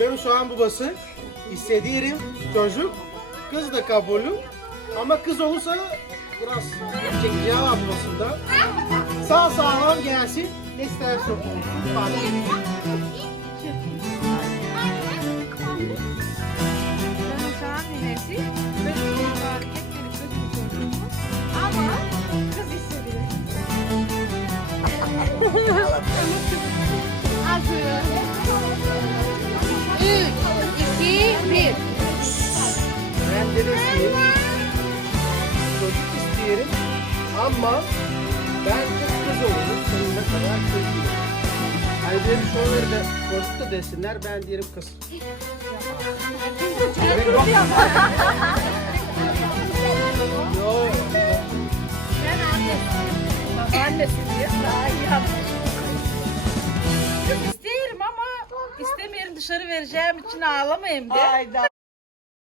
Ben şu an babası istediğim çocuk. Kız da kabulüm. Ama kız olursa biraz çekeceğim ablasında. Sağ sağlam gelsin. Ne isterse olsun. Fark etmez. Ben şu an ninesi. Böyle fark etmedi kız mı çocuğum mu? Ama kız istedi. Hazır. 3, 2, 1. Ben dedesiyim. Çocuk isteyelim. Ama ben kız olurum. Sonuna kadar kız değilim. Hani benim şunları da çocuk da desinler. Ben diyelim kız. Yok. Ben annesiyim. Annesi diye daha iyi yapmış. Kız isterim ama istemiyorum dışarı vereceğim için ağlamayayım de. Ayda.